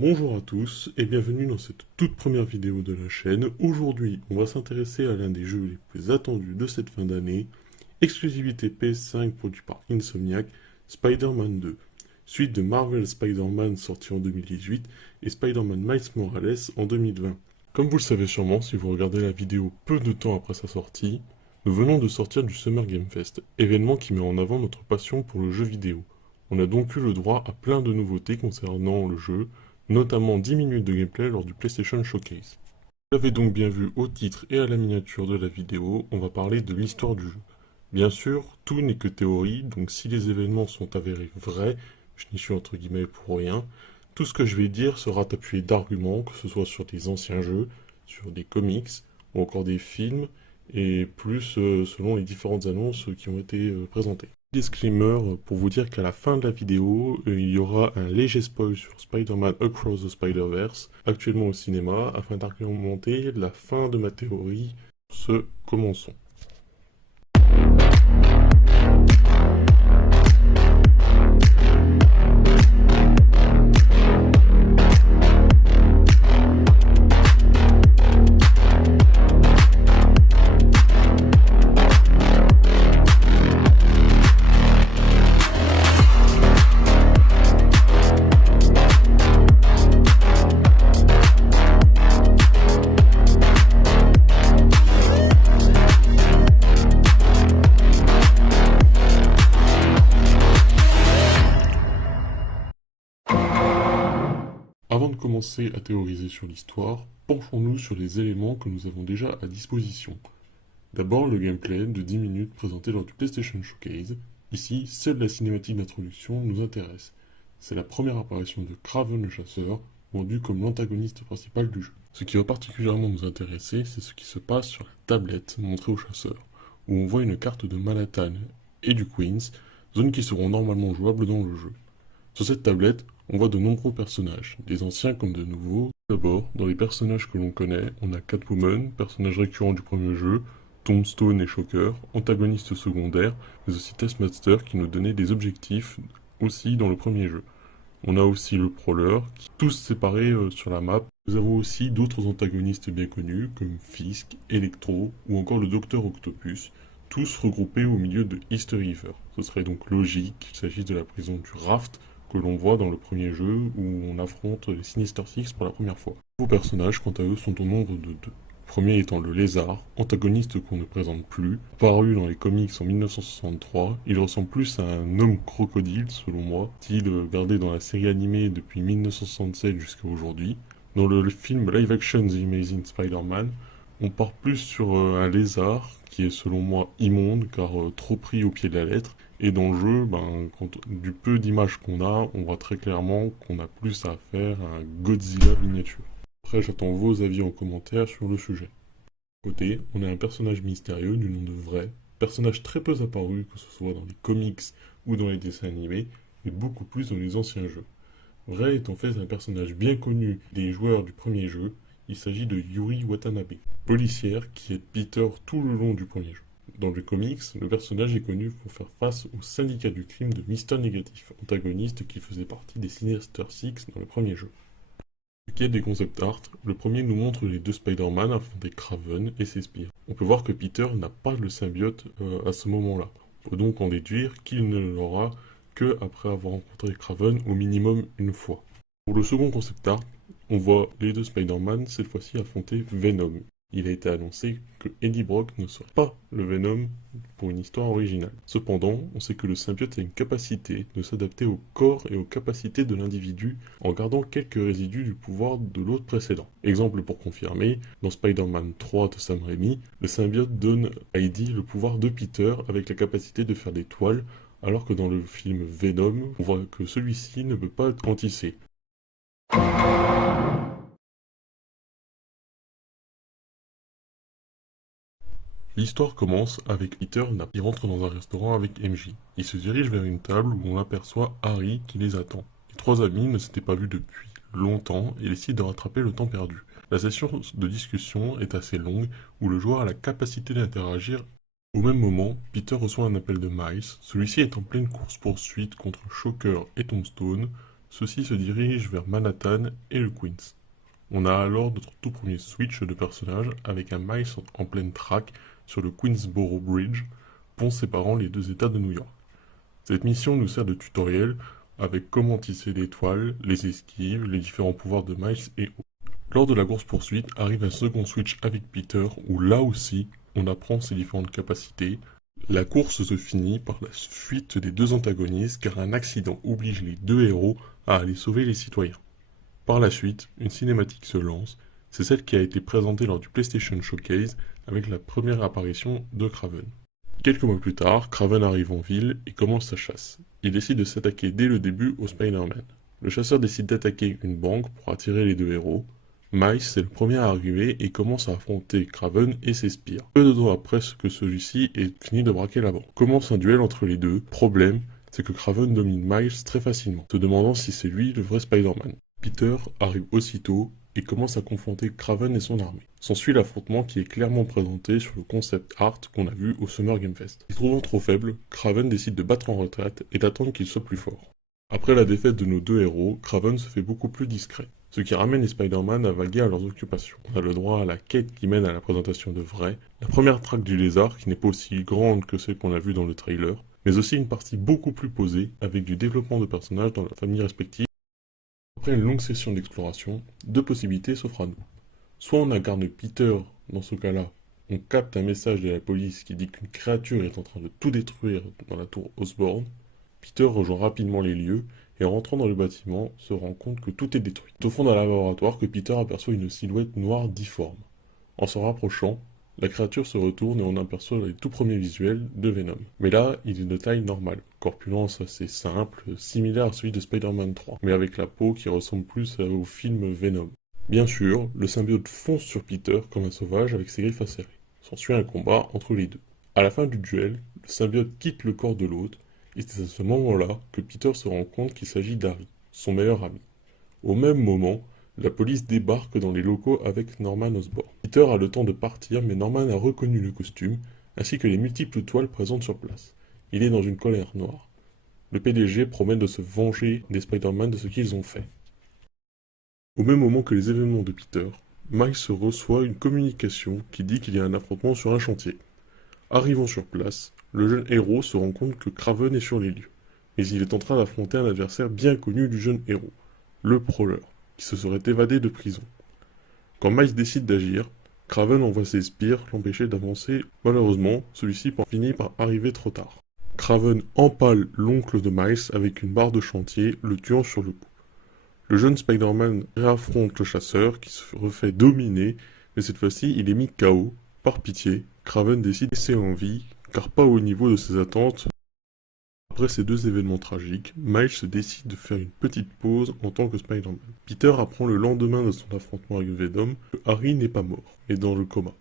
Bonjour à tous et bienvenue dans cette toute première vidéo de la chaîne. Aujourd'hui, on va s'intéresser à l'un des jeux les plus attendus de cette fin d'année, exclusivité PS5 produit par Insomniac, Spider-Man 2, suite de Marvel Spider-Man sorti en 2018 et Spider-Man Miles Morales en 2020. Comme vous le savez sûrement si vous regardez la vidéo peu de temps après sa sortie, nous venons de sortir du Summer Game Fest, événement qui met en avant notre passion pour le jeu vidéo. On a donc eu le droit à plein de nouveautés concernant le jeu, notamment 10 minutes de gameplay lors du PlayStation Showcase. Vous l'avez donc bien vu au titre et à la miniature de la vidéo, on va parler de l'histoire du jeu. Bien sûr, tout n'est que théorie, donc si les événements sont avérés vrais, je n'y suis entre guillemets pour rien, tout ce que je vais dire sera appuyé d'arguments, que ce soit sur des anciens jeux, sur des comics, ou encore des films, et plus selon les différentes annonces qui ont été présentées. Disclaimer pour vous dire qu'à la fin de la vidéo, il y aura un léger spoil sur Spider-Man Across the Spider-Verse, actuellement au cinéma, afin d'argumenter la fin de ma théorie. Commençons. Avant de commencer à théoriser sur l'histoire, penchons-nous sur les éléments que nous avons déjà à disposition. D'abord le gameplay de 10 minutes présenté lors du PlayStation Showcase. Ici, seule la cinématique d'introduction nous intéresse. C'est la première apparition de Kraven le chasseur, vendu comme l'antagoniste principal du jeu. Ce qui va particulièrement nous intéresser, c'est ce qui se passe sur la tablette montrée au chasseur, où on voit une carte de Manhattan et du Queens, zones qui seront normalement jouables dans le jeu. Sur cette tablette, on voit de nombreux personnages, des anciens comme de nouveaux. D'abord, dans les personnages que l'on connaît, on a Catwoman, personnage récurrent du premier jeu, Tombstone et Shocker, antagonistes secondaires, mais aussi Taskmaster qui nous donnait des objectifs aussi dans le premier jeu. On a aussi le Prowler, tous séparés sur la map. Nous avons aussi d'autres antagonistes bien connus, comme Fisk, Electro, ou encore le Docteur Octopus, tous regroupés au milieu de East River. Ce serait donc logique qu'il s'agisse de la prison du Raft, que l'on voit dans le premier jeu où on affronte les Sinister Six pour la première fois. Vos personnages, quant à eux, sont au nombre de deux. Le premier étant le Lézard, antagoniste qu'on ne présente plus. Paru dans les comics en 1963, il ressemble plus à un homme crocodile, selon moi, style gardé dans la série animée depuis 1967 jusqu'à aujourd'hui. Dans le film live action The Amazing Spider-Man, on part plus sur un lézard qui est selon moi immonde car trop pris au pied de la lettre. Et dans le jeu, du peu d'images qu'on a, on voit très clairement qu'on a plus à faire à un Godzilla miniature. Après, j'attends vos avis en commentaire sur le sujet. Côté, on a un personnage mystérieux du nom de Vrai, personnage très peu apparu, que ce soit dans les comics ou dans les dessins animés, mais beaucoup plus dans les anciens jeux. Vrai est en fait un personnage bien connu des joueurs du premier jeu, il s'agit de Yuri Watanabe, policière qui aide Peter tout le long du premier jeu. Dans le comics, le personnage est connu pour faire face au syndicat du crime de Mr. Négatif, antagoniste qui faisait partie des Sinister Six dans le premier jeu. Ce qui est des concept art, le premier nous montre les deux Spider-Man affronter Kraven et ses sbires. On peut voir que Peter n'a pas le symbiote à ce moment-là. On peut donc en déduire qu'il ne l'aura que après avoir rencontré Kraven au minimum une fois. Pour le second concept art, on voit les deux Spider-Man cette fois-ci affronter Venom. Il a été annoncé que Eddie Brock ne serait pas le Venom pour une histoire originale. Cependant, on sait que le symbiote a une capacité de s'adapter au corps et aux capacités de l'individu en gardant quelques résidus du pouvoir de l'autre précédent. Exemple pour confirmer, dans Spider-Man 3 de Sam Raimi, le symbiote donne à Eddie le pouvoir de Peter avec la capacité de faire des toiles, alors que dans le film Venom, on voit que celui-ci ne peut pas être tissé. L'histoire commence avec Peter qui rentre dans un restaurant avec MJ. Il se dirige vers une table où on aperçoit Harry qui les attend. Les trois amis ne s'étaient pas vus depuis longtemps et décident de rattraper le temps perdu. La session de discussion est assez longue où le joueur a la capacité d'interagir. Au même moment, Peter reçoit un appel de Miles. Celui-ci est en pleine course-poursuite contre Shocker et Tombstone. ceux-ci se dirigent vers Manhattan et le Queens. On a alors notre tout premier switch de personnage avec un Miles en pleine track sur le Queensboro Bridge, pont séparant les deux États de New York. Cette mission nous sert de tutoriel avec comment tisser les toiles, les esquives, les différents pouvoirs de Miles et autres. Lors de la course-poursuite arrive un second switch avec Peter où là aussi on apprend ses différentes capacités. La course se finit par la fuite des deux antagonistes car un accident oblige les deux héros à aller sauver les citoyens. Par la suite, une cinématique se lance, c'est celle qui a été présentée lors du PlayStation Showcase avec la première apparition de Kraven. Quelques mois plus tard, Kraven arrive en ville et commence sa chasse. Il décide de s'attaquer dès le début au Spider-Man. Le chasseur décide d'attaquer une banque pour attirer les deux héros. Miles est le premier à arriver et commence à affronter Kraven et ses sbires. Peu de temps après que celui-ci ait fini de braquer la banque. Commence un duel entre les deux. Problème, c'est que Kraven domine Miles très facilement, se demandant si c'est lui le vrai Spider-Man. Peter arrive aussitôt et commence à confronter Kraven et son armée. S'ensuit l'affrontement qui est clairement présenté sur le concept art qu'on a vu au Summer Game Fest. Les trouvant trop faibles, Kraven décide de battre en retraite et d'attendre qu'il soit plus fort. Après la défaite de nos deux héros, Kraven se fait beaucoup plus discret, ce qui ramène les Spider-Man à vaguer à leurs occupations. On a le droit à la quête qui mène à la présentation de Vrai, la première traque du lézard qui n'est pas aussi grande que celle qu'on a vue dans le trailer, mais aussi une partie beaucoup plus posée avec du développement de personnages dans leur famille respective. Après une longue session d'exploration, deux possibilités s'offrent à nous. Soit on incarne Peter, dans ce cas-là, on capte un message de la police qui dit qu'une créature est en train de tout détruire dans la tour Osborn. Peter rejoint rapidement les lieux et en rentrant dans le bâtiment, se rend compte que tout est détruit. C'est au fond d'un laboratoire que Peter aperçoit une silhouette noire difforme. En s'en rapprochant, la créature se retourne et on aperçoit les tout premiers visuels de Venom. Mais là, il est de taille normale, corpulence assez simple, similaire à celui de Spider-Man 3, mais avec la peau qui ressemble plus au film Venom. Bien sûr, le symbiote fonce sur Peter comme un sauvage avec ses griffes acérées. S'ensuit un combat entre les deux. À la fin du duel, le symbiote quitte le corps de l'autre, et c'est à ce moment-là que Peter se rend compte qu'il s'agit d'Harry, son meilleur ami. Au même moment, la police débarque dans les locaux avec Norman Osborn. Peter a le temps de partir, mais Norman a reconnu le costume, ainsi que les multiples toiles présentes sur place. Il est dans une colère noire. Le PDG promet de se venger des Spider-Man de ce qu'ils ont fait. Au même moment que les événements de Peter, Miles reçoit une communication qui dit qu'il y a un affrontement sur un chantier. Arrivant sur place, le jeune héros se rend compte que Kraven est sur les lieux, mais il est en train d'affronter un adversaire bien connu du jeune héros, le Prowler, qui se serait évadé de prison. Quand Miles décide d'agir, Kraven envoie ses sbires l'empêcher d'avancer. Malheureusement, celui-ci finit par arriver trop tard. Kraven empale l'oncle de Miles avec une barre de chantier, le tuant sur le coup. Le jeune Spider-Man réaffronte le chasseur qui se refait dominer, mais cette fois-ci il est mis KO. Par pitié, Kraven décide de laisser en vie, car pas au niveau de ses attentes. Après ces deux événements tragiques, Miles décide de faire une petite pause en tant que Spider-Man. Peter apprend le lendemain de son affrontement avec Venom que Harry n'est pas mort, mais dans le coma.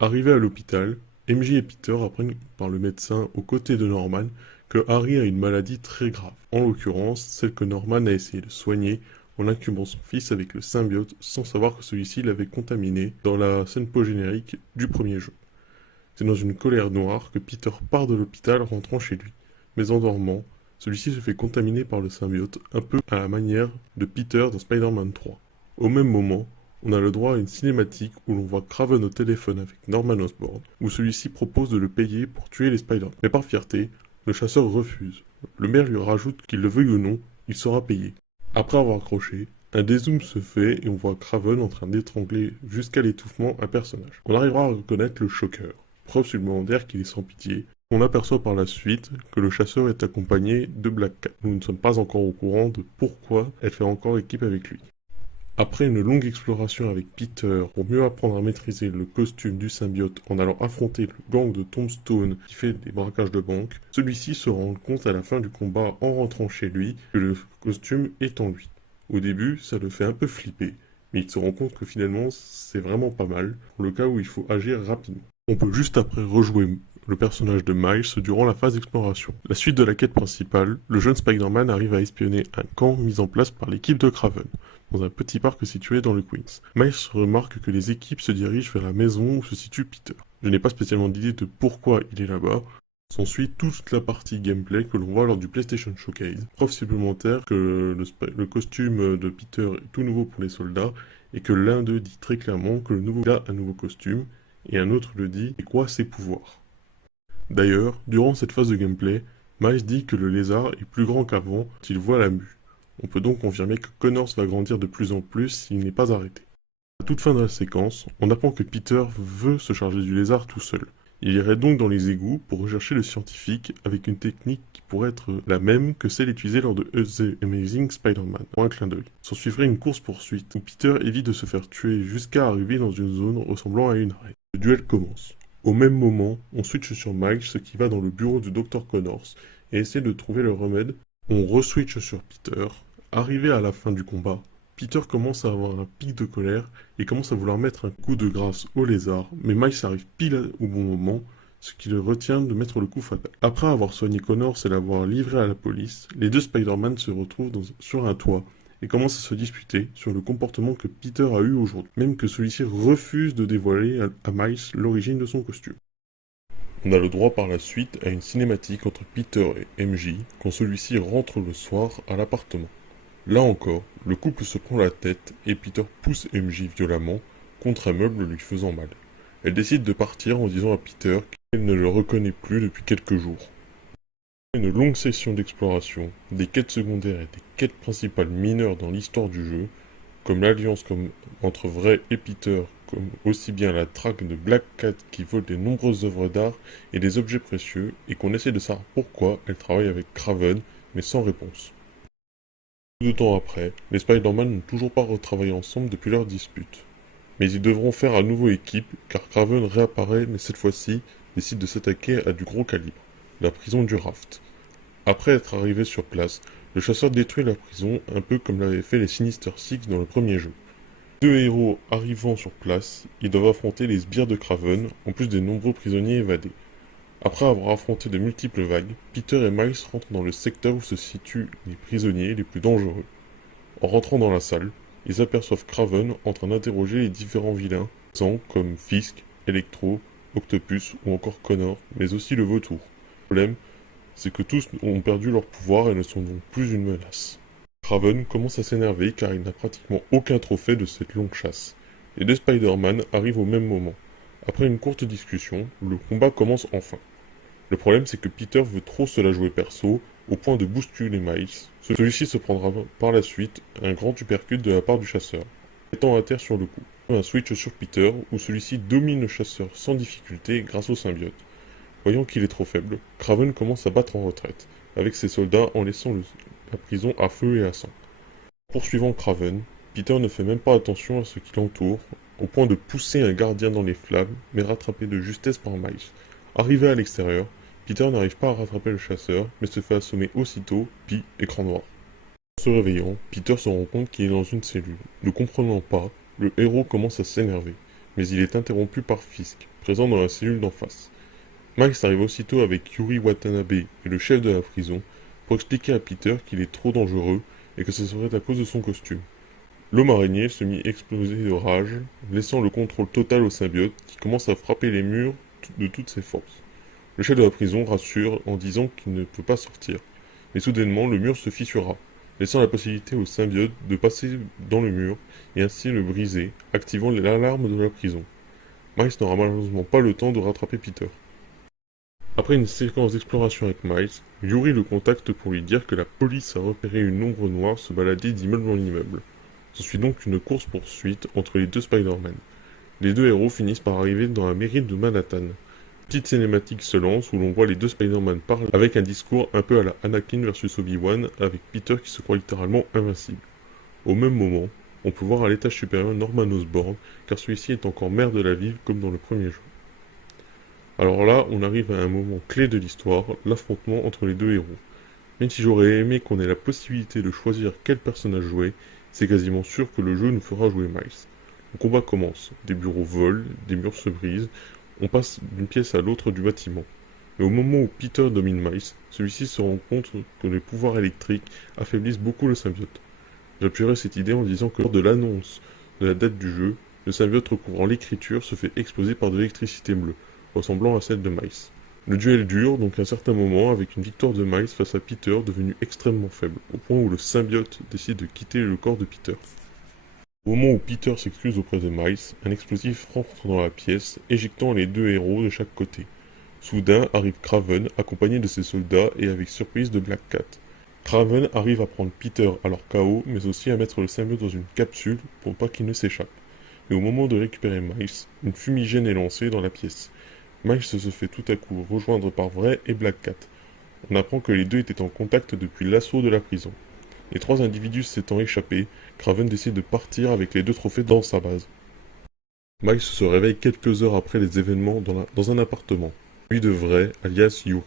Arrivé à l'hôpital, MJ et Peter apprennent par le médecin aux côtés de Norman que Harry a une maladie très grave, en l'occurrence celle que Norman a essayé de soigner en incubant son fils avec le symbiote sans savoir que celui-ci l'avait contaminé dans la scène post-générique du premier jeu. C'est dans une colère noire que Peter part de l'hôpital rentrant chez lui. Mais en dormant, celui-ci se fait contaminer par le symbiote, un peu à la manière de Peter dans Spider-Man 3. Au même moment, on a le droit à une cinématique où l'on voit Kraven au téléphone avec Norman Osborn, où celui-ci propose de le payer pour tuer les Spider-Man. Mais par fierté, le chasseur refuse. Le maire lui rajoute qu'il le veuille ou non, il sera payé. Après avoir accroché, un dézoom se fait et on voit Kraven en train d'étrangler jusqu'à l'étouffement un personnage. On arrivera à reconnaître le Shocker, preuve supplémentaire qu'il est sans pitié. On aperçoit par la suite que le chasseur est accompagné de Black Cat. Nous ne sommes pas encore au courant de pourquoi elle fait encore équipe avec lui. Après une longue exploration avec Peter pour mieux apprendre à maîtriser le costume du symbiote en allant affronter le gang de Tombstone qui fait des braquages de banque, celui-ci se rend compte à la fin du combat en rentrant chez lui que le costume est en lui. Au début, ça le fait un peu flipper, mais il se rend compte que finalement c'est vraiment pas mal, pour le cas où il faut agir rapidement. On peut juste après rejouer le personnage de Miles durant la phase d'exploration. La suite de la quête principale, le jeune Spider-Man arrive à espionner un camp mis en place par l'équipe de Kraven, dans un petit parc situé dans le Queens. Miles remarque que les équipes se dirigent vers la maison où se situe Peter. Je n'ai pas spécialement d'idée de pourquoi il est là-bas, S'ensuit toute la partie gameplay que l'on voit lors du PlayStation Showcase. Preuve supplémentaire que le costume de Peter est tout nouveau pour les soldats et que l'un d'eux dit très clairement que le nouveau gars a un nouveau costume et un autre le dit et quoi ses pouvoirs. D'ailleurs, durant cette phase de gameplay, Miles dit que le lézard est plus grand qu'avant quand il voit la mue. On peut donc confirmer que Connors va grandir de plus en plus s'il n'est pas arrêté. À toute fin de la séquence, on apprend que Peter veut se charger du lézard tout seul. Il irait donc dans les égouts pour rechercher le scientifique avec une technique qui pourrait être la même que celle utilisée lors de The Amazing Spider-Man, pour un clin d'œil. S'ensuivrait une course-poursuite où Peter évite de se faire tuer jusqu'à arriver dans une zone ressemblant à une raid. Le duel commence. Au même moment, on switch sur Miles qui va dans le bureau du Dr Connors et essaie de trouver le remède. On re-switch sur Peter. Arrivé à la fin du combat, Peter commence à avoir un pic de colère et commence à vouloir mettre un coup de grâce au lézard, mais Miles arrive pile au bon moment, ce qui le retient de mettre le coup fatal. Après avoir soigné Connors et l'avoir livré à la police, les deux Spider-Man se retrouvent sur un toit et commencent à se disputer sur le comportement que Peter a eu aujourd'hui, même que celui-ci refuse de dévoiler à Miles l'origine de son costume. On a le droit par la suite à une cinématique entre Peter et MJ quand celui-ci rentre le soir à l'appartement. Là encore, le couple se prend la tête et Peter pousse MJ violemment contre un meuble lui faisant mal. Elle décide de partir en disant à Peter qu'elle ne le reconnaît plus depuis quelques jours. Une longue session d'exploration, des quêtes secondaires et des quêtes principales mineures dans l'histoire du jeu, comme l'alliance entre Vrai et Peter, comme aussi bien la traque de Black Cat qui vole des nombreuses œuvres d'art et des objets précieux, et qu'on essaie de savoir pourquoi elle travaille avec Kraven, mais sans réponse. Peu de temps après, les Spider-Man n'ont toujours pas retravaillé ensemble depuis leur dispute. Mais ils devront faire à nouveau équipe, car Kraven réapparaît, mais cette fois-ci, décide de s'attaquer à du gros calibre, la prison du Raft. Après être arrivé sur place, le chasseur détruit la prison, un peu comme l'avaient fait les Sinister Six dans le premier jeu. Deux héros arrivant sur place, ils doivent affronter les sbires de Kraven, en plus des nombreux prisonniers évadés. Après avoir affronté de multiples vagues, Peter et Miles rentrent dans le secteur où se situent les prisonniers les plus dangereux. En rentrant dans la salle, ils aperçoivent Kraven en train d'interroger les différents vilains, comme Fisk, Electro, Octopus ou encore Connor, mais aussi le vautour. Le problème, c'est que tous ont perdu leur pouvoir et ne sont donc plus une menace. Kraven commence à s'énerver car il n'a pratiquement aucun trophée de cette longue chasse. Les deux Spider-Man arrivent au même moment. Après une courte discussion, le combat commence enfin. Le problème c'est que Peter veut trop se la jouer perso, au point de bousculer Miles. Celui-ci se prendra par la suite un grand uppercut de la part du chasseur, étant à terre sur le coup. Un switch sur Peter, où celui-ci domine le chasseur sans difficulté grâce au symbiote. Voyant qu'il est trop faible, Kraven commence à battre en retraite, avec ses soldats en laissant la prison à feu et à sang. Poursuivant Kraven, Peter ne fait même pas attention à ce qui l'entoure, au point de pousser un gardien dans les flammes, mais rattrapé de justesse par Miles. Arrivé à l'extérieur, Peter n'arrive pas à rattraper le chasseur, mais se fait assommer aussitôt, puis écran noir. En se réveillant, Peter se rend compte qu'il est dans une cellule. Ne comprenant pas, le héros commence à s'énerver, mais il est interrompu par Fisk, présent dans la cellule d'en face. Miles arrive aussitôt avec Yuri Watanabe et le chef de la prison pour expliquer à Peter qu'il est trop dangereux et que ce serait à cause de son costume. L'homme araignée se mit à exploser de rage, laissant le contrôle total au symbiote qui commence à frapper les murs de toutes ses forces. Le chef de la prison rassure en disant qu'il ne peut pas sortir, mais soudainement le mur se fissura, laissant la possibilité au symbiote de passer dans le mur et ainsi le briser, activant l'alarme de la prison. Miles n'aura malheureusement pas le temps de rattraper Peter. Après une séquence d'exploration avec Miles, Yuri le contacte pour lui dire que la police a repéré une ombre noire se balader d'immeuble en immeuble. Ce suit donc une course-poursuite entre les deux Spider-Man. Les deux héros finissent par arriver dans la mairie de Manhattan. Petite cinématique se lance où l'on voit les deux Spider-Man parler avec un discours un peu à la Anakin versus Obi-Wan avec Peter qui se croit littéralement invincible. Au même moment, on peut voir à l'étage supérieur Norman Osborn car celui-ci est encore maire de la ville comme dans le premier jeu. Alors là, on arrive à un moment clé de l'histoire, l'affrontement entre les deux héros. Même si j'aurais aimé qu'on ait la possibilité de choisir quel personnage jouer, c'est quasiment sûr que le jeu nous fera jouer Miles. Le combat commence, des bureaux volent, des murs se brisent, on passe d'une pièce à l'autre du bâtiment. Mais au moment où Peter domine Miles, celui-ci se rend compte que les pouvoirs électriques affaiblissent beaucoup le symbiote. J'appuierai cette idée en disant que lors de l'annonce de la date du jeu, le symbiote recouvrant l'écriture se fait exploser par de l'électricité bleue, ressemblant à celle de Miles. Le duel dure donc à un certain moment avec une victoire de Miles face à Peter devenu extrêmement faible, au point où le symbiote décide de quitter le corps de Peter. Au moment où Peter s'excuse auprès de Miles, un explosif rentre dans la pièce, éjectant les deux héros de chaque côté. Soudain arrive Kraven, accompagné de ses soldats et avec surprise de Black Cat. Kraven arrive à prendre Peter à leur KO, mais aussi à mettre le symbiote dans une capsule pour pas qu'il ne s'échappe. Mais au moment de récupérer Miles, une fumigène est lancée dans la pièce. Miles se fait tout à coup rejoindre par Vrai et Black Cat. On apprend que les deux étaient en contact depuis l'assaut de la prison. Les trois individus s'étant échappés, Kraven décide de partir avec les deux trophées dans sa base. Miles se réveille quelques heures après les événements dans un appartement, lui de Vrai, alias Yuri.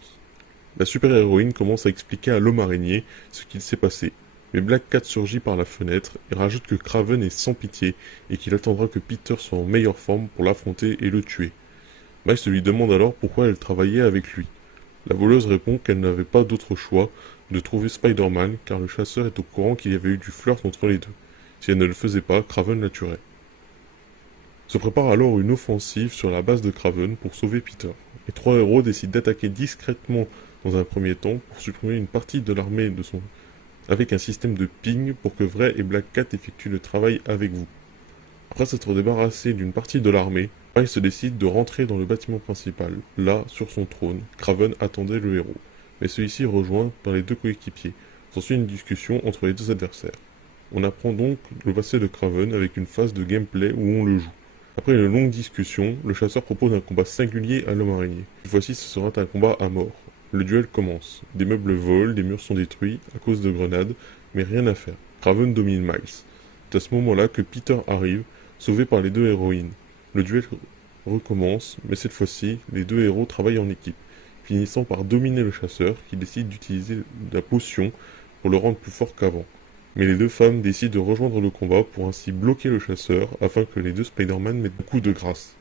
La super-héroïne commence à expliquer à l'homme araignée ce qu'il s'est passé, mais Black Cat surgit par la fenêtre et rajoute que Kraven est sans pitié et qu'il attendra que Peter soit en meilleure forme pour l'affronter et le tuer. Miles lui demande alors pourquoi elle travaillait avec lui. La voleuse répond qu'elle n'avait pas d'autre choix de trouver Spider-Man car le chasseur est au courant qu'il y avait eu du flirt entre les deux. Si elle ne le faisait pas, Kraven la tuerait. Se prépare alors une offensive sur la base de Kraven pour sauver Peter. Les trois héros décident d'attaquer discrètement dans un premier temps pour supprimer une partie de l'armée avec un système de ping pour que Vrai et Black Cat effectuent le travail avec vous. Après s'être débarrassé d'une partie de l'armée, Miles se décide de rentrer dans le bâtiment principal. Là, sur son trône, Kraven attendait le héros, mais celui-ci est rejoint par les deux coéquipiers. S'ensuit une discussion entre les deux adversaires. On apprend donc le passé de Kraven avec une phase de gameplay où on le joue. Après une longue discussion, le chasseur propose un combat singulier à l'homme araignée. Cette fois-ci, ce sera un combat à mort. Le duel commence. Des meubles volent, des murs sont détruits à cause de grenades, mais rien à faire. Kraven domine Miles. C'est à ce moment-là que Peter arrive, sauvé par les deux héroïnes. Le duel recommence, mais cette fois-ci, les deux héros travaillent en équipe, finissant par dominer le chasseur qui décide d'utiliser la potion pour le rendre plus fort qu'avant. Mais les deux femmes décident de rejoindre le combat pour ainsi bloquer le chasseur afin que les deux Spider-Man mettent un coup de grâce.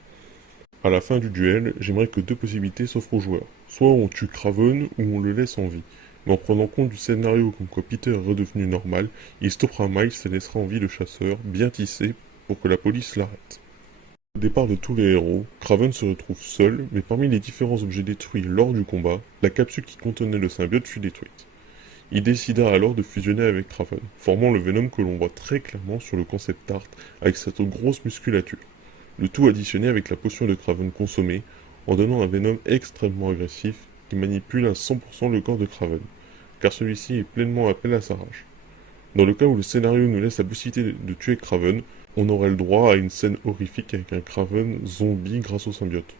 À la fin du duel, j'aimerais que deux possibilités s'offrent aux joueurs. Soit on tue Kraven ou on le laisse en vie. Mais en prenant compte du scénario comme quoi Peter est redevenu normal, il stoppera Miles et laissera en vie le chasseur, bien tissé, pour que la police l'arrête. Au départ de tous les héros, Kraven se retrouve seul, mais parmi les différents objets détruits lors du combat, la capsule qui contenait le symbiote fut détruite. Il décida alors de fusionner avec Kraven, formant le Venom que l'on voit très clairement sur le concept art avec cette grosse musculature. Le tout additionné avec la potion de Kraven consommée, en donnant un Venom extrêmement agressif qui manipule à 100% le corps de Kraven, car celui-ci est pleinement appelé à sa rage. Dans le cas où le scénario nous laisse la possibilité de tuer Kraven, on aurait le droit à une scène horrifique avec un Kraven zombie grâce au symbiote.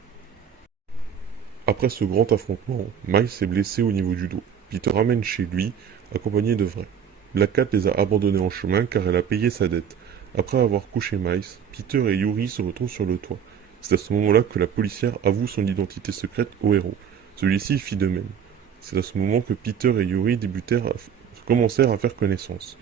Après ce grand affrontement, Miles est blessé au niveau du dos. Peter ramène chez lui, accompagné de Vrai. Black Cat les a abandonnés en chemin car elle a payé sa dette. Après avoir couché Miles, Peter et Yuri se retrouvent sur le toit. C'est à ce moment-là que la policière avoue son identité secrète au héros. Celui-ci fit de même. C'est à ce moment que Peter et Yuri commencèrent à faire connaissance.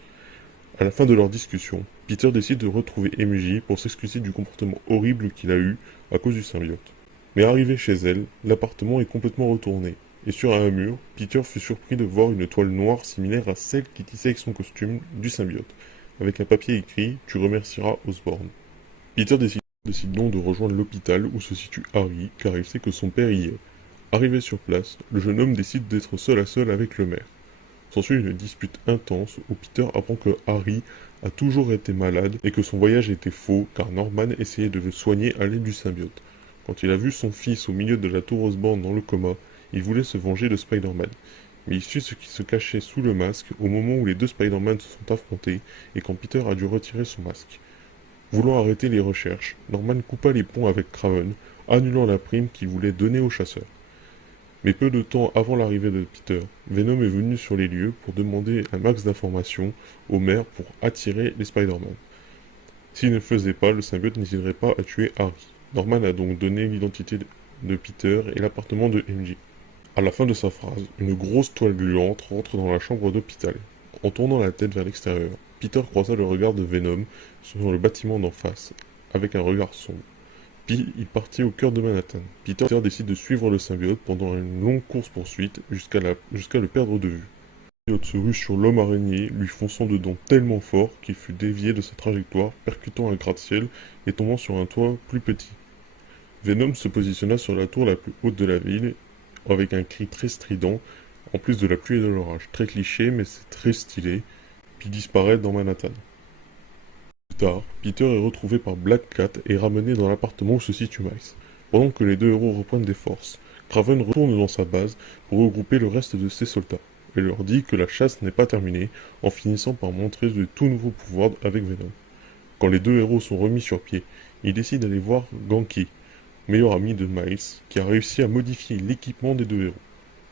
À la fin de leur discussion, Peter décide de retrouver MJ pour s'excuser du comportement horrible qu'il a eu à cause du symbiote. Mais arrivé chez elle, l'appartement est complètement retourné, et sur un mur, Peter fut surpris de voir une toile noire similaire à celle qui tissait avec son costume du symbiote, avec un papier écrit « Tu remercieras Osborn ». Peter décide donc de rejoindre l'hôpital où se situe Harry, car il sait que son père y est. Arrivé sur place, le jeune homme décide d'être seul à seul avec le maire. S'ensuit une dispute intense où Peter apprend que Harry a toujours été malade et que son voyage était faux car Norman essayait de le soigner à l'aide du symbiote. Quand il a vu son fils au milieu de la tour Osborn dans le coma, il voulait se venger de Spider-Man. Mais il suit ce qui se cachait sous le masque au moment où les deux Spider-Man se sont affrontés et quand Peter a dû retirer son masque. Voulant arrêter les recherches, Norman coupa les ponts avec Kraven, annulant la prime qu'il voulait donner au chasseur. Mais peu de temps avant l'arrivée de Peter, Venom est venu sur les lieux pour demander un max d'informations au maire pour attirer les Spider-Man. S'il ne le faisait pas, le symbiote n'hésiterait pas à tuer Harry. Norman a donc donné l'identité de Peter et l'appartement de MJ. À la fin de sa phrase, une grosse toile gluante rentre dans la chambre d'hôpital. En tournant la tête vers l'extérieur, Peter croisa le regard de Venom sur le bâtiment d'en face, avec un regard sombre. Puis il partit au cœur de Manhattan. Peter décide de suivre le symbiote pendant une longue course-poursuite jusqu'à le perdre de vue. Le symbiote se rue sur l'homme araignée, lui fonçant dedans tellement fort qu'il fut dévié de sa trajectoire, percutant un gratte-ciel et tombant sur un toit plus petit. Venom se positionna sur la tour la plus haute de la ville avec un cri très strident, en plus de la pluie et de l'orage. Très cliché, mais c'est très stylé, puis disparaît dans Manhattan. Plus tard, Peter est retrouvé par Black Cat et ramené dans l'appartement où se situe Miles. Pendant que les deux héros reprennent des forces, Kraven retourne dans sa base pour regrouper le reste de ses soldats, et leur dit que la chasse n'est pas terminée, en finissant par montrer de tout nouveaux pouvoirs avec Venom. Quand les deux héros sont remis sur pied, ils décident d'aller voir Ganke, meilleur ami de Miles, qui a réussi à modifier l'équipement des deux héros.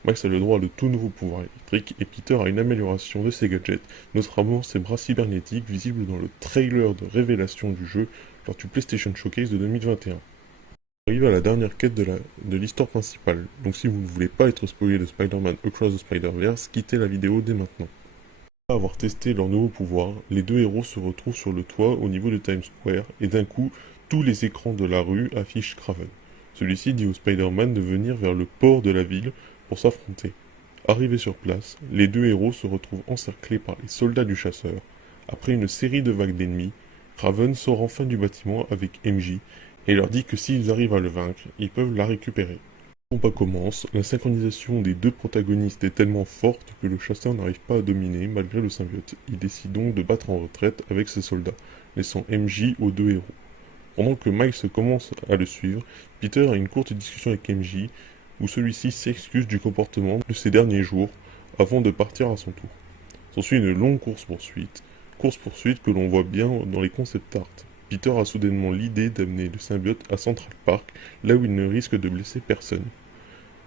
Miles a le droit à de tout nouveaux pouvoirs électriques et Peter a une amélioration de ses gadgets, notamment ses bras cybernétiques visibles dans le trailer de révélation du jeu lors du PlayStation Showcase de 2021. On arrive à la dernière quête de l'histoire principale, donc si vous ne voulez pas être spoilé de Spider-Man Across the Spider-Verse, quittez la vidéo dès maintenant. Après avoir testé leurs nouveaux pouvoirs, les deux héros se retrouvent sur le toit au niveau de Times Square et d'un coup, tous les écrans de la rue affichent Kraven. Celui-ci dit au Spider-Man de venir vers le port de la ville pour s'affronter. Arrivés sur place, les deux héros se retrouvent encerclés par les soldats du chasseur. Après une série de vagues d'ennemis, Kraven sort enfin du bâtiment avec MJ et leur dit que s'ils arrivent à le vaincre, ils peuvent la récupérer. Le combat commence, la synchronisation des deux protagonistes est tellement forte que le chasseur n'arrive pas à dominer malgré le symbiote. Il décide donc de battre en retraite avec ses soldats, laissant MJ aux deux héros. Pendant que Miles commence à le suivre, Peter a une courte discussion avec MJ où celui-ci s'excuse du comportement de ces derniers jours avant de partir à son tour. S'ensuit une longue course-poursuite que l'on voit bien dans les concept art. Peter a soudainement l'idée d'amener le symbiote à Central Park, là où il ne risque de blesser personne.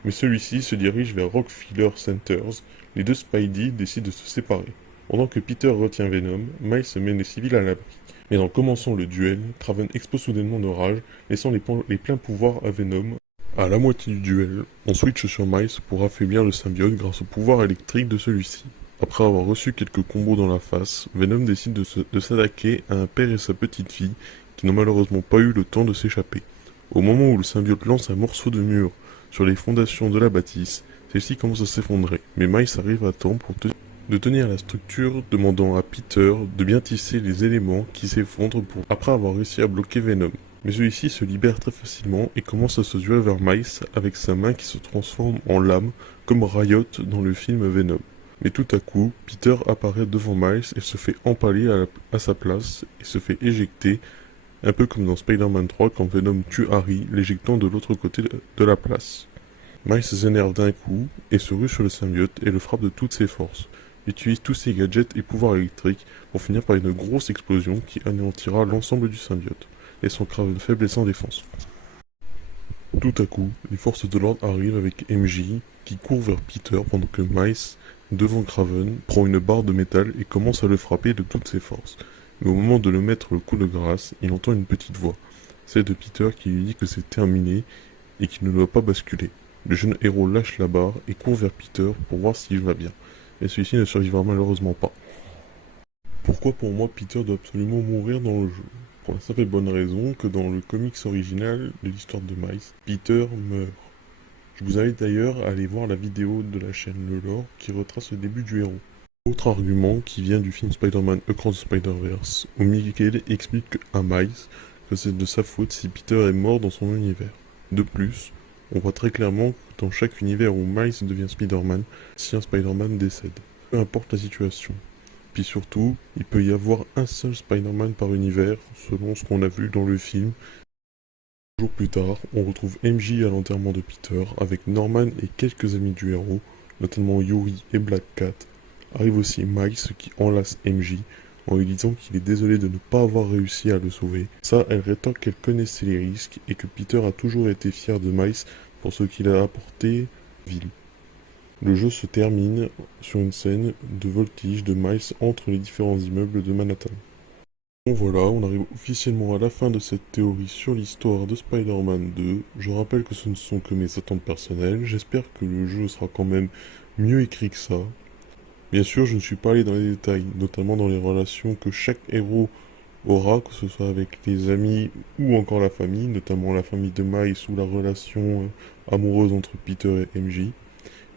Mais celui-ci se dirige vers Rockefeller Centers, les deux Spidey décident de se séparer. Pendant que Peter retient Venom, Miles met les civils à l'abri. Mais en commençant le duel, Kraven explose soudainement de rage, laissant les pleins pouvoirs à Venom. À la moitié du duel, on switch sur Miles pour affaiblir le symbiote grâce au pouvoir électrique de celui-ci. Après avoir reçu quelques combos dans la face, Venom décide de s'attaquer à un père et sa petite fille qui n'ont malheureusement pas eu le temps de s'échapper. Au moment où le symbiote lance un morceau de mur sur les fondations de la bâtisse, celle-ci commence à s'effondrer, mais Miles arrive à temps de tenir la structure, demandant à Peter de bien tisser les éléments qui s'effondrent après avoir réussi à bloquer Venom. Mais celui-ci se libère très facilement et commence à se durer vers Miles avec sa main qui se transforme en lame comme Riot dans le film Venom. Mais tout à coup, Peter apparaît devant Miles et se fait empaler à sa place et se fait éjecter, un peu comme dans Spider-Man 3 quand Venom tue Harry, l'éjectant de l'autre côté de la place. Miles s'énerve d'un coup et se rue sur le symbiote et le frappe de toutes ses forces. Il utilise tous ses gadgets et pouvoirs électriques pour finir par une grosse explosion qui anéantira l'ensemble du symbiote, laissant Kraven faible et sans défense. Tout à coup, les forces de l'ordre arrivent avec MJ qui court vers Peter pendant que Miles, devant Kraven, prend une barre de métal et commence à le frapper de toutes ses forces. Mais au moment de le mettre le coup de grâce, il entend une petite voix, celle de Peter qui lui dit que c'est terminé et qu'il ne doit pas basculer. Le jeune héros lâche la barre et court vers Peter pour voir s'il va bien, mais celui-ci ne survivra malheureusement pas. Pourquoi pour moi Peter doit absolument mourir dans le jeu? Pour la simple et bonne raison que dans le comics original de l'histoire de Miles, Peter meurt. Je vous invite d'ailleurs à aller voir la vidéo de la chaîne Le Lore qui retrace le début du héros. Autre argument qui vient du film Spider-Man Across the Spider-Verse, où Michael explique à Miles que c'est de sa faute si Peter est mort dans son univers. De plus, on voit très clairement que dans chaque univers où Miles devient Spider-Man, si un Spider-Man décède, peu importe la situation. Puis surtout, il peut y avoir un seul Spider-Man par univers, selon ce qu'on a vu dans le film. Un jour plus tard, on retrouve MJ à l'enterrement de Peter, avec Norman et quelques amis du héros, notamment Yuri et Black Cat. Arrive aussi Miles qui enlace MJ, en lui disant qu'il est désolé de ne pas avoir réussi à le sauver. Ça, elle rétorque qu'elle connaissait les risques et que Peter a toujours été fier de Miles pour ce qu'il a apporté à la ville. Le jeu se termine sur une scène de voltige de Miles entre les différents immeubles de Manhattan. Bon voilà, on arrive officiellement à la fin de cette théorie sur l'histoire de Spider-Man 2. Je rappelle que ce ne sont que mes attentes personnelles, j'espère que le jeu sera quand même mieux écrit que ça. Bien sûr, je ne suis pas allé dans les détails, notamment dans les relations que chaque héros aura, que ce soit avec les amis ou encore la famille, notamment la famille de Miles ou la relation amoureuse entre Peter et MJ.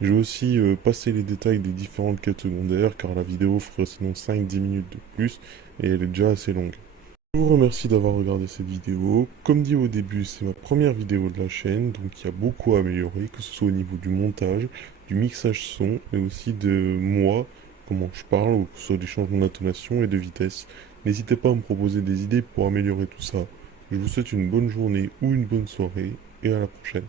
Je vais aussi passer les détails des différentes quêtes secondaires, car la vidéo fera sinon 5-10 minutes de plus, et elle est déjà assez longue. Je vous remercie d'avoir regardé cette vidéo. Comme dit au début, c'est ma première vidéo de la chaîne, donc il y a beaucoup à améliorer, que ce soit au niveau du montage, du mixage son, mais aussi de moi, comment je parle, ou que ce soit des changements d'intonation et de vitesse. N'hésitez pas à me proposer des idées pour améliorer tout ça. Je vous souhaite une bonne journée ou une bonne soirée, et à la prochaine.